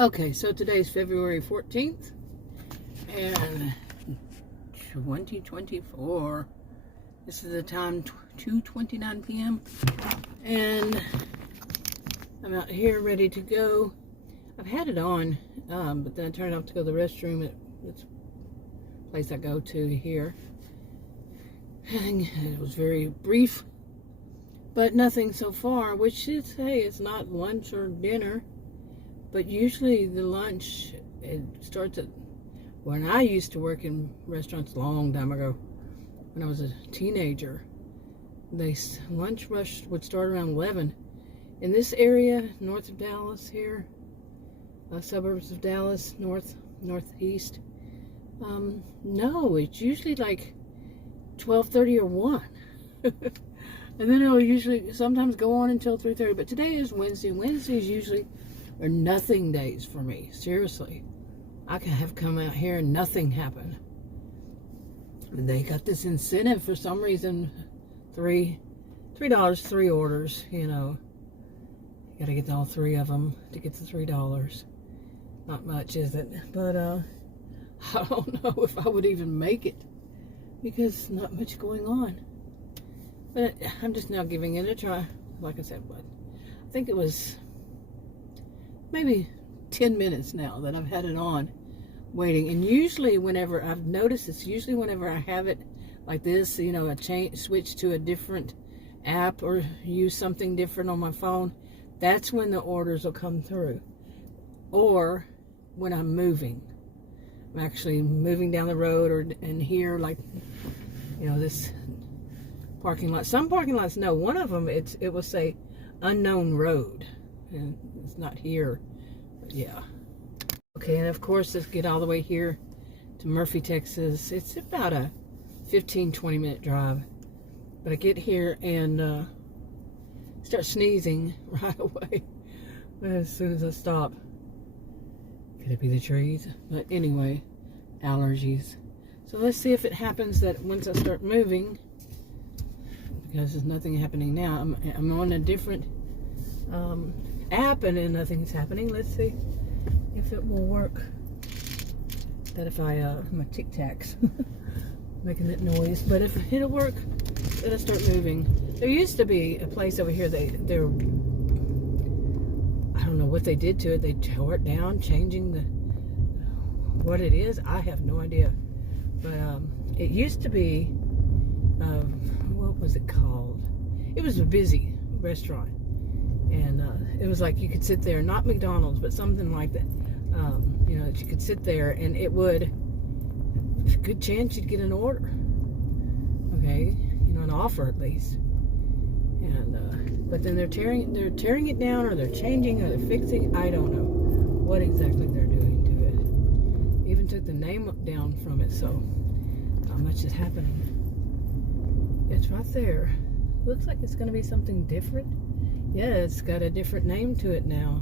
Okay, so today's February 14th and 2024. This is the time 2:29 p.m. and I'm out here ready to go. I've had it on, but then I turned it off to go to the restroom at this place I go to here. And it was very brief, but nothing so far, which is, hey, it's not lunch or dinner. But usually the lunch, it starts at, when I used to work in restaurants a long time ago, when I was a teenager, lunch rush would start around 11. In this area, north of Dallas here, suburbs of Dallas, northeast, no, it's usually like 12:30 or 1. And then it'll usually sometimes go on until 3:30. But today is Wednesday. Wednesdays usually are nothing days for me. Seriously. I could have come out here and nothing happened. And they got this incentive for some reason. $3, 3 orders, you know. You gotta get all 3 of them to get the $3. Not much, is it? But I don't know if I would even make it, because not much going on. But I'm just now giving it a try. Like I said, but I think it was maybe 10 minutes now that I've had it on waiting. And usually whenever I've noticed, it's usually whenever I have it like this, you know, switch to a different app or use something different on my phone, that's when the orders will come through. Or when I'm moving. I'm actually moving down the road and here, like, you know, this parking lot. Some parking lots, no, one of them, it will say unknown road. And it's not here, but yeah. Okay, and of course, let's get all the way here to Murphy, Texas. It's about a 15-20 minute drive. But I get here and start sneezing right away as soon as I stop. Could it be the trees? But anyway, allergies. So let's see if it happens that once I start moving, because there's nothing happening now. I'm on a different app and then nothing's happening. Let's see if it will work. That if my Tic Tacs making that noise, but if it'll work, then I start moving. There used to be a place over here. They're I don't know what they did to it. They tore it down, changing what it is. I have no idea. But it used to be what was it called? It was a busy restaurant. And it was like you could sit there, not McDonald's, but something like that. You know, that you could sit there and it would, good chance you'd get an order. Okay, you know, an offer at least. And but then they're tearing it down, or they're changing, or they're fixing. I don't know what exactly they're doing to it. Even took the name down from it, so not much is happening. It's right there. Looks like it's going to be something different. Yeah, it's got a different name to it now.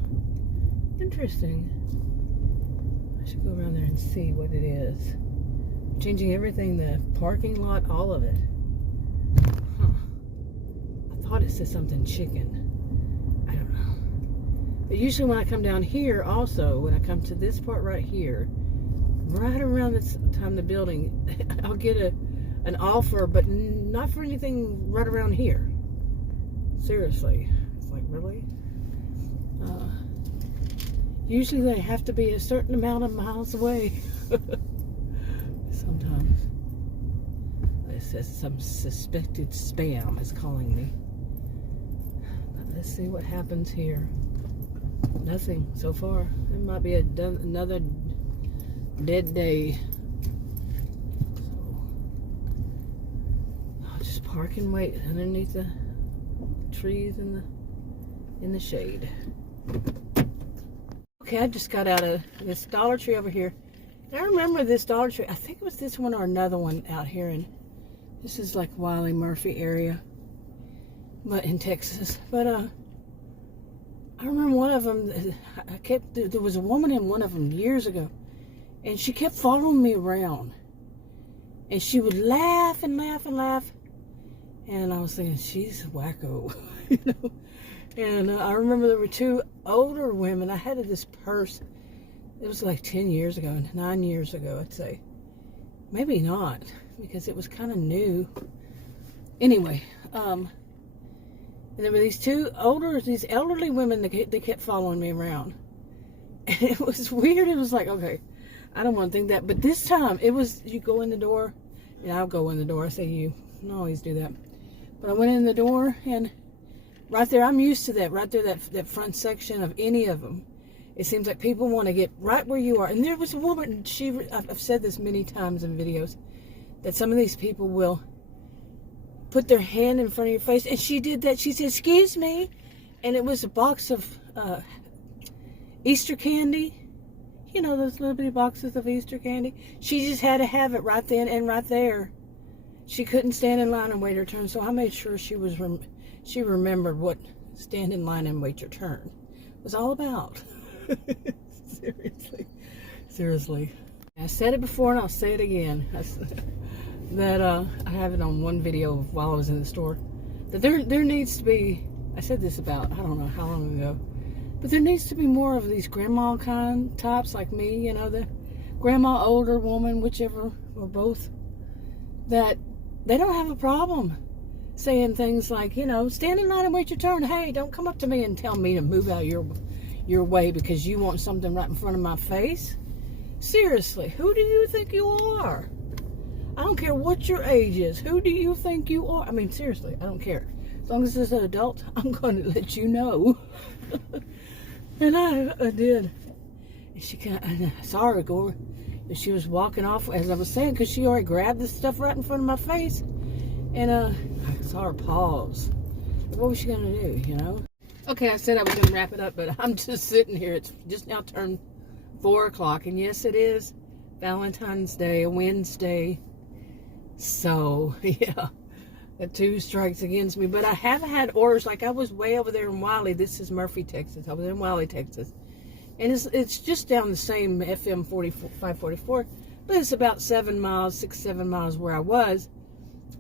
Interesting. I should go around there and see what it is. Changing everything, the parking lot, all of it. Huh. I thought it said something chicken. I don't know. But usually when I come down here also, when I come to this part right here, right around this time the building, I'll get an offer, but not for anything right around here. Seriously. It's like, really? Usually they have to be a certain amount of miles away. Sometimes. It says some suspected spam is calling me. But let's see what happens here. Nothing so far. It might be another dead day. So I'll just park and wait underneath the trees in the shade. Okay, I just got out of this Dollar Tree over here. And I remember this Dollar Tree. I think it was this one or another one out here in, this is like Wiley Murphy area, but in Texas. But I remember one of them. There was a woman in one of them years ago, and she kept following me around, and she would laugh and laugh and laugh. And I was thinking, she's wacko, you know. And I remember there were 2 older women. I had this purse It was like 10 years ago, 9 years ago, I'd say. Maybe not, because it was kind of new. Anyway, and there were these these elderly women that they kept following me around. And it was weird. It was like, okay, I don't want to think that. But this time, it was, you go in the door, and I'll go in the door. I say you. I don't always do that. But I went in the door, and right there, I'm used to that. Right there, that front section of any of them. It seems like people want to get right where you are. And there was a woman, I've said this many times in videos, that some of these people will put their hand in front of your face. And she did that. She said, excuse me. And it was a box of Easter candy. You know, those little bitty boxes of Easter candy. She just had to have it right then and right there. She couldn't stand in line and wait her turn. So I made sure she remembered what stand in line and wait your turn was all about. Seriously. I said it before and I'll say it again. I have it on one video while I was in the store. That there needs to be, I said this about, I don't know how long ago, but there needs to be more of these grandma kind types like me, you know, the grandma, older woman, whichever, or both, that they don't have a problem saying things like, you know, stand in line and wait your turn. Hey, don't come up to me and tell me to move out your way because you want something right in front of my face. Seriously, who do you think you are? I don't care what your age is. Who do you think you are? I mean, seriously, I don't care. As long as it's an adult, I'm going to let you know. And I did. And I saw her go. She was walking off, as I was saying, because she already grabbed this stuff right in front of my face. And I saw her pause. What was she going to do, you know? Okay, I said I was going to wrap it up, but I'm just sitting here. It's just now turned 4 o'clock. And yes, it is Valentine's Day, a Wednesday. So, yeah, that 2 strikes against me. But I have had orders. Like, I was way over there in Wiley. This is Murphy, Texas. I was in Wiley, Texas. And it's just down the same FM 544. But it's about 7 miles, 6, 7 miles where I was.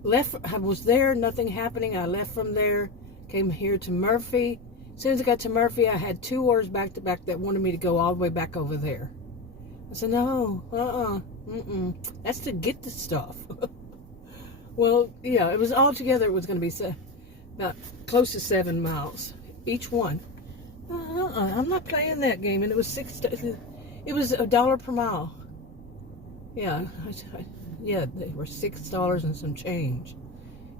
I was there, nothing happening. I left from there, came here to Murphy. As soon as I got to Murphy, I had 2 orders back to back that wanted me to go all the way back over there. I said, no, that's to get the stuff. Well, yeah, it was all together. It was going to be about close to 7 miles each one. I'm not playing that game. And it was it was $1 per mile. Yeah, yeah, they were $6 and some change.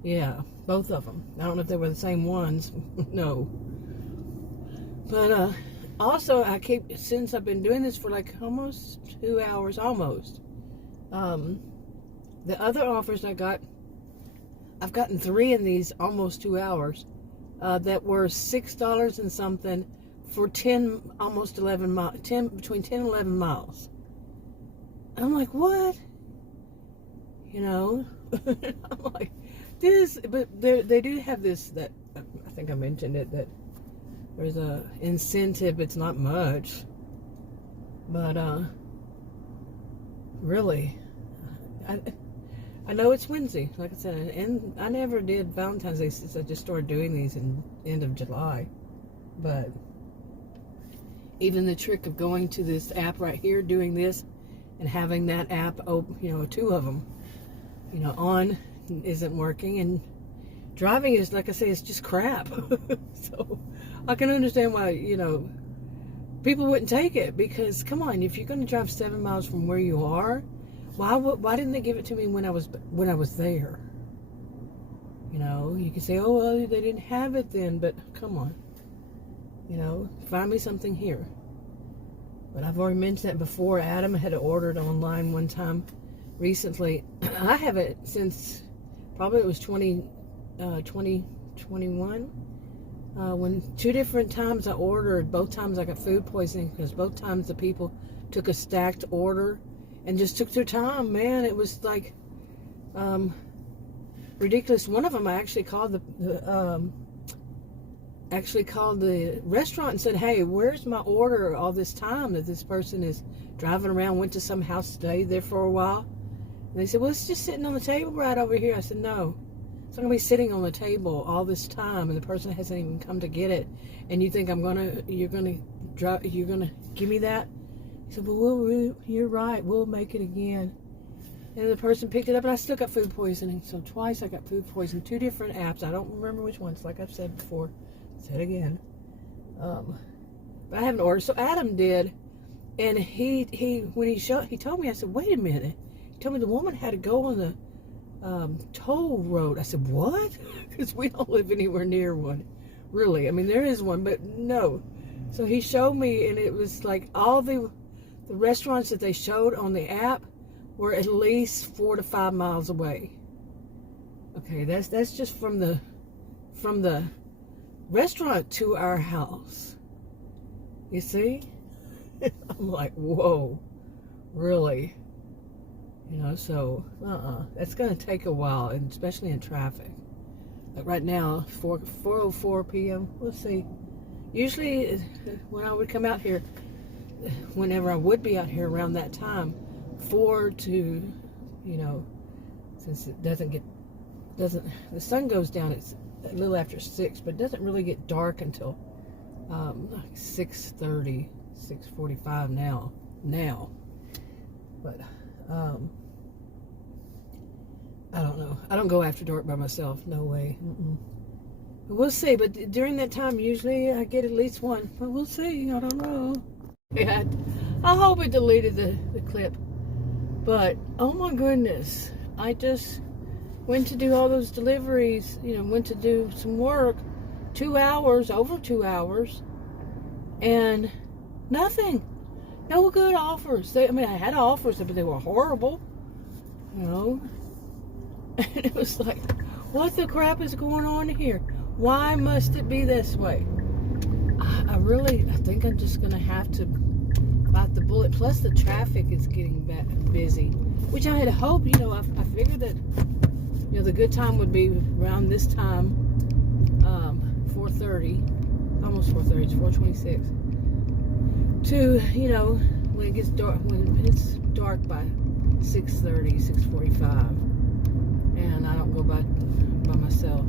Yeah, both of them. I don't know if they were the same ones. No. But also, since I've been doing this for like almost 2 hours, almost. The other offers I got, I've gotten 3 in these almost 2 hours that were $6 and something for 10, almost 11 miles, between 10 and 11 miles. And I'm like, what? You know, I'm like, this, but they do have this, that, I think I mentioned it, that there's a incentive. It's not much, but really, I know it's Wednesday, like I said, and I never did Valentine's Day since I just started doing these in end of July. But even the trick of going to this app right here, doing this, and having that app open, you know, 2 of them, you know, on, isn't working, and driving is, like I say, it's just crap. So I can understand why, you know, people wouldn't take it, because come on, if you're going to drive 7 miles from where you are, why didn't they give it to me when I was there? You know, you can say, oh well, they didn't have it then, but come on, you know, find me something here. But I've already mentioned that before. Adam had ordered online one time recently. I have it since probably it was 2021. When 2 different times I ordered, both times I got food poisoning, because both times the people took a stacked order and just took their time, man. It was like ridiculous. One of them, I actually called the restaurant and said, hey, where's my order all this time that this person is driving around, went to some house, stayed there for a while. And they said, well, it's just sitting on the table right over here. I said, no, it's not going to be sitting on the table all this time, and the person hasn't even come to get it. And you think you're going to give me that? He said, you're right, we'll make it again. And the person picked it up, and I still got food poisoning. So twice I got food poisoning. 2 different apps. I don't remember which ones, like I've said before. Said again. But I haven't ordered. So Adam did. And when he told me, I said, wait a minute. He told me the woman had to go on the toll road. I said, what? Because we don't live anywhere near one. Really. I mean, there is one, but no. So he showed me, and it was like all the restaurants that they showed on the app were at least 4 to 5 miles away. Okay, that's just from the restaurant to our house. You see? I'm like, whoa, really? You know, so that's gonna take a while, and especially in traffic. Like right now, 4:04 p.m. We'll see. Usually, when I would come out here, whenever I would be out here around that time, 4 to, you know, since it the sun goes down, it's a little after 6, but it doesn't really get dark until like 6:30, 6:45 now. But I don't know. I don't go after dark by myself. No way. But we'll see. But during that time, usually I get at least one. But we'll see. I don't know. Yeah, I hope it deleted the clip. But, oh my goodness. I just went to do all those deliveries. You know, went to do some work. 2 hours, over 2 hours. And nothing. No good offers. I mean, I had offers, but they were horrible. You know. And it was like, what the crap is going on here? Why must it be this way? I think I'm just going to have to bite the bullet. Plus, the traffic is getting busy, which I had hoped, you know, I figured that, you know, the good time would be around this time, 4:30, almost 4:30, it's 4:26, to, you know, when it's dark by 6:30, 6:45, and I don't go by myself.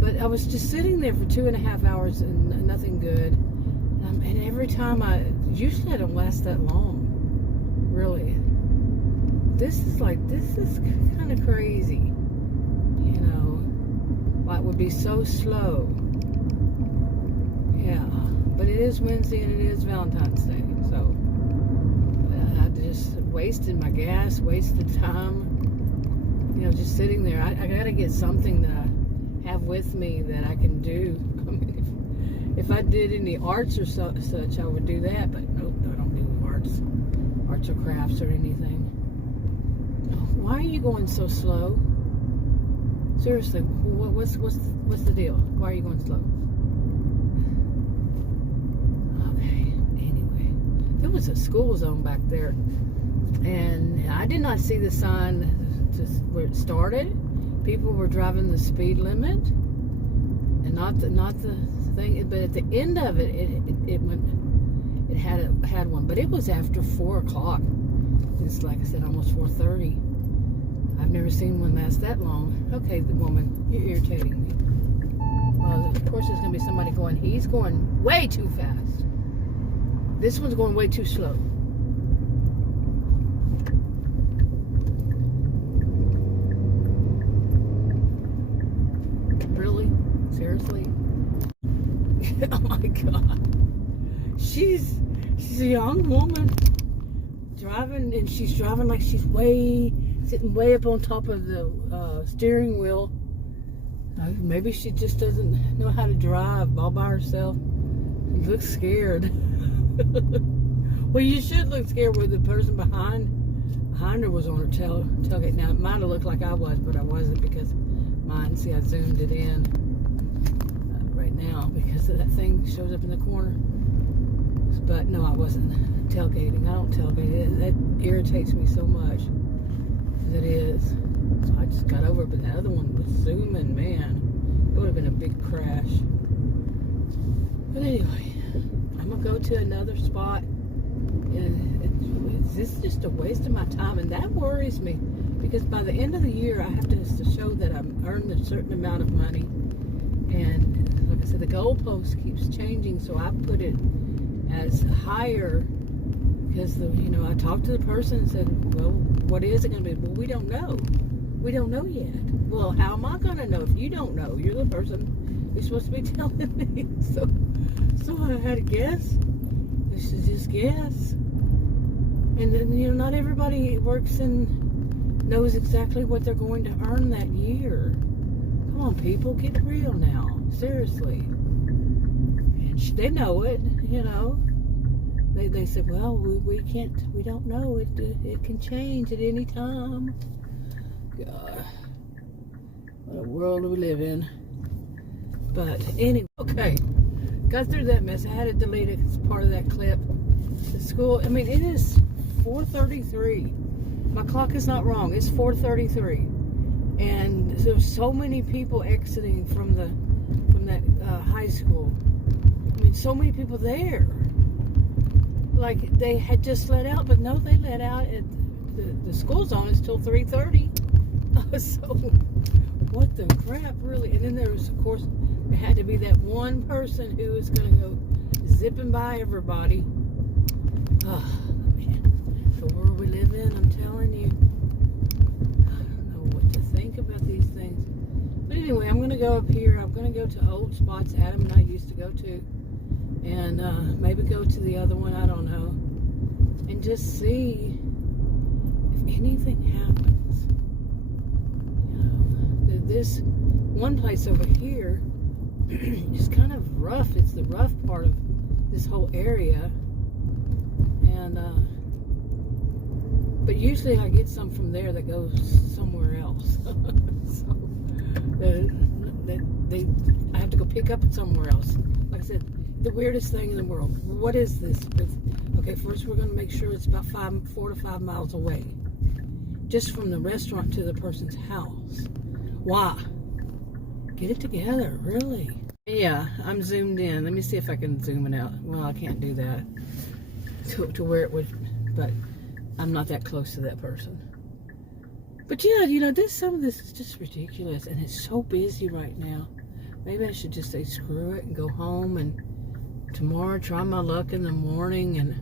But I was just sitting there for 2.5 hours and nothing good. And every time usually I don't last that long, really. This is kind of crazy, you know. Why it would be so slow. Yeah, but it is Wednesday and it is Valentine's Day, so I just wasted my gas, wasted time, you know, just sitting there. I gotta get something that I have with me that I can do. I mean, if I did any arts or such, I would do that, but nope, I don't do arts or crafts or anything. Why are you going so slow? Seriously, what's the deal? Why are you going slow? Okay, anyway, there was a school zone back there, and I did not see the sign where it started. People were driving the speed limit, and not the thing. But at the end of it, it had one. But it was after 4 o'clock. It's like I said, almost 4:30. I've never seen one last that long. Okay, the woman, you're irritating me. Well, of course, there's gonna be somebody going. He's going way too fast. This one's going way too slow. Seriously? Oh my God. She's a young woman driving, and she's driving like she's sitting way up on top of the steering wheel. Maybe she just doesn't know how to drive all by herself. She looks scared. Well, you should look scared where the person behind her was on her tailgate. Now, it might have looked like I was, but I wasn't, because mine, see, I zoomed it in right now because that thing shows up in the corner. But no, I wasn't tailgating. I don't tailgate. That irritates me so much. It is. So I just got over it, but the other one was zooming, man. It would have been a big crash. But anyway, I'm going to go to another spot. And this is just a waste of my time, and that worries me, because by the end of the year I have to show that I've earned a certain amount of money. And like I said, the goalpost keeps changing, so I put it as higher, because I talked to the person and said, well, what is it going to be? Well, we don't know. We don't know yet. Well, how am I going to know if you don't know? You're the person who's supposed to be telling me. So I had to guess. I should just guess. And then, not everybody works and knows exactly what they're going to earn that year. Come on, people, get real now. Seriously. And they know it, They said, well, we don't know. It can change at any time. God, what a world we live in. But anyway, okay. Got through that mess. I had to delete it. It's part of that clip. The school, it is 4:33. My clock is not wrong. It's 4:33. And there's so many people exiting from that high school. So many people there. Like they had just let out, but no, they let out at the school zone is till 3:30. So what the crap, really? And then there was, of course, there had to be that one person who was going to go zipping by everybody. Oh man, the world we live in, I'm telling you. I don't know what to think about these things. But anyway, I'm going to go up here. I'm going to go to old spots Adam and I used to go to. And maybe go to the other one, I don't know. And just see if anything happens. This one place over here is kind of rough. It's the rough part of this whole area. And but usually I get some from there that goes somewhere else. So I have to go pick up it somewhere else. Like I said, the weirdest thing in the world. What is this? Okay, first we're going to make sure it's about 4 to 5 miles away. Just from the restaurant to the person's house. Why? Get it together, really. Yeah, I'm zoomed in. Let me see if I can zoom it out. Well, I can't do that to where it would, but I'm not that close to that person. But yeah, some of this is just ridiculous, and it's so busy right now. Maybe I should just say screw it and go home, and tomorrow try my luck in the morning. And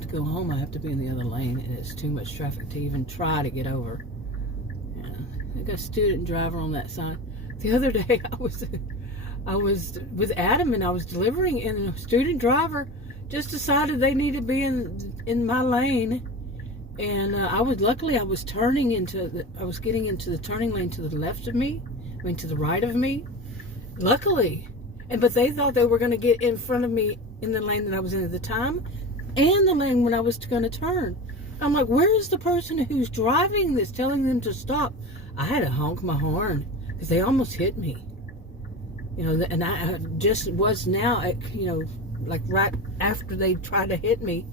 to go home I have to be in the other lane, and it's too much traffic to even try to get over. I got a student driver on that side. The other day I was with Adam and I was delivering, and a student driver just decided they needed to be in my lane. And I was getting into the turning lane to the left of me, to the right of me, luckily. But they thought they were going to get in front of me in the lane that I was in at the time, and the lane when I was going to turn. I'm like, where is the person who's driving this, telling them to stop? I had to honk my horn because they almost hit me. And I just was now, like right after they tried to hit me,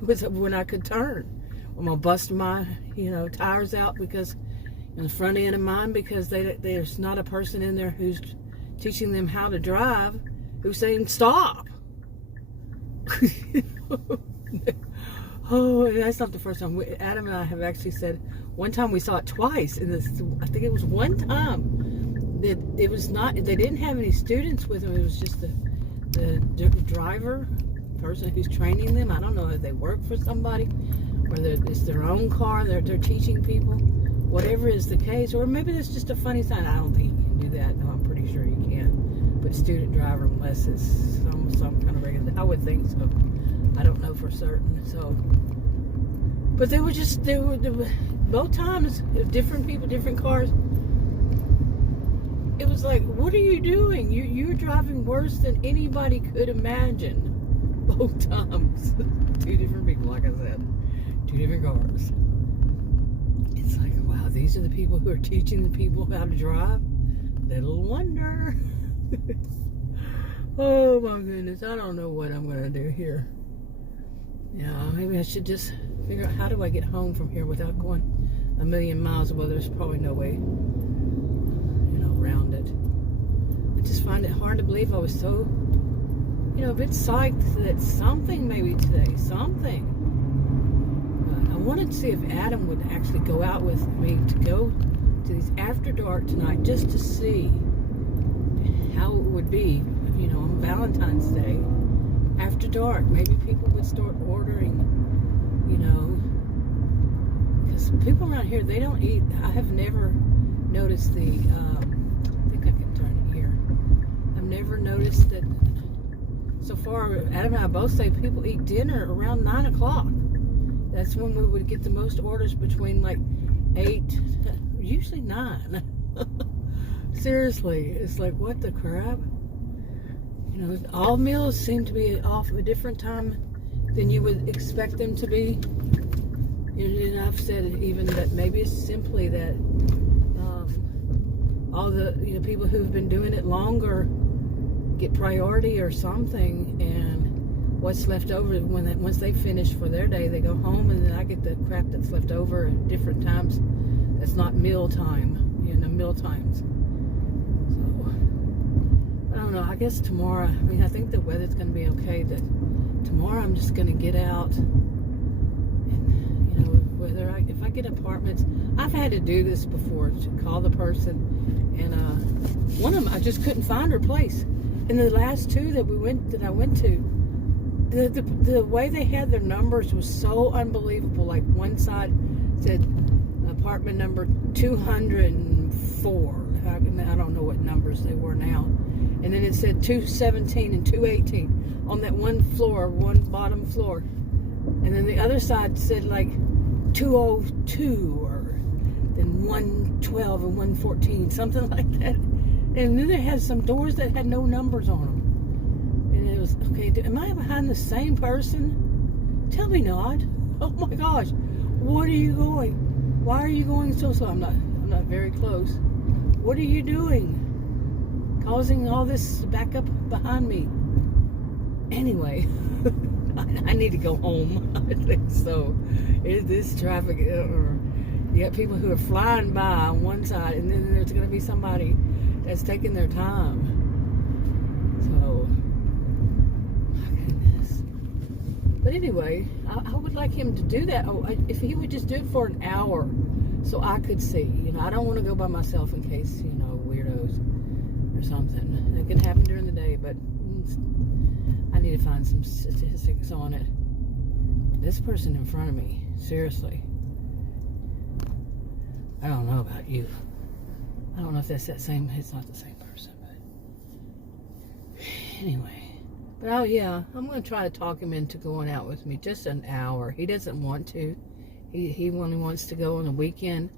was when I could turn. I'm gonna bust my, tires out because in the front end of mine, because there's not a person in there who's teaching them how to drive, who's saying stop. Oh, and that's not the first time. Adam and I have actually said, one time we saw it twice. I think it was one time that it was not, they didn't have any students with them. It was just the driver, person who's training them. I don't know if they work for somebody, or it's their own car, they're teaching people. Whatever is the case, or maybe that's just a funny sign. I don't think you can do that. No, I'm pretty sure you can't. But student driver, unless it's some kind of regular, I would think so. I don't know for certain. So, but they were both times, different people, different cars. It was like, what are you doing? You're driving worse than anybody could imagine. Both times. Two different people, like I said. Two different cars. It's like, wow, these are the people who are teaching the people how to drive? Little wonder. Oh my goodness, I don't know what I'm going to do here. Yeah, maybe I should just figure out how do I get home from here without going a million miles. Well, there's probably no way, around it. I just find it hard to believe I was so, a bit psyched that something maybe today, something. I wanted to see if Adam would actually go out with me to go to these after dark tonight, just to see how it would be, on Valentine's Day, after dark, maybe people would start ordering, you know, because people around here, they don't eat. I have never noticed I think I can turn it here. I've never noticed that. So far, Adam and I both say people eat dinner around 9 o'clock. That's when we would get the most orders, between like 8, usually 9. Seriously, it's like, what the crap? You know, all meals seem to be off at a different time than you would expect them to be. And I've said even that maybe it's simply that all the people who've been doing it longer get priority or something, and what's left over once they finish for their day, they go home, and then I get the crap that's left over at different times. That's not meal time, meal times. So I don't know. I guess tomorrow. I mean, I think the weather's going to be okay. That tomorrow I'm just going to get out, and whether if I get apartments, I've had to do this before, to call the person, and one of them I just couldn't find her place. And the last two that I went to, the way they had their numbers was so unbelievable. Like one side said apartment number 204. I don't know what numbers they were now. And then it said 217 and 218 on that one bottom floor. And then the other side said like 202 or then 112 and 114, something like that. And then they had some doors that had no numbers on them. And it was, okay, am I behind the same person? Tell me not. Oh my gosh. What are you going? Why are you going so slow? I'm not very close. What are you doing? Causing all this backup behind me. Anyway, I need to go home. I think so. This traffic, you got people who are flying by on one side, and then there's going to be somebody that's taking their time. So, my goodness. But anyway, I would like him to do that. If he would just do it for an hour, so I could see. I don't want to go by myself in case, weirdos or something. It can happen during the day, but I need to find some statistics on it. This person in front of me, seriously. I don't know about you. I don't know if that's it's not the same person, but anyway. But oh yeah, I'm going to try to talk him into going out with me just an hour. He doesn't want to. He only wants to go on the weekend.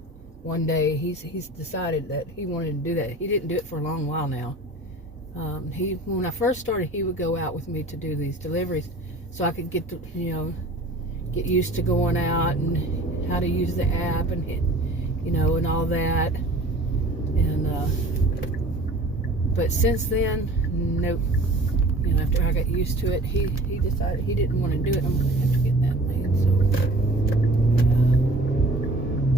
One day, he's decided that he wanted to do that. He didn't do it for a long while now. When I first started, he would go out with me to do these deliveries, so I could get get used to going out and how to use the app and and all that. And but since then, nope. After I got used to it, he decided he didn't want to do it. I'm going to have to get that lane.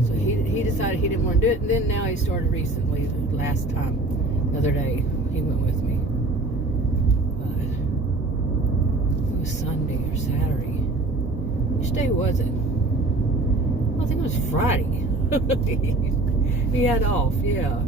So he decided he didn't want to do it, and then now he started recently. The last time, the other day, he went with me. But it was Sunday or Saturday. Which day was it? I think it was Friday. He had off, yeah.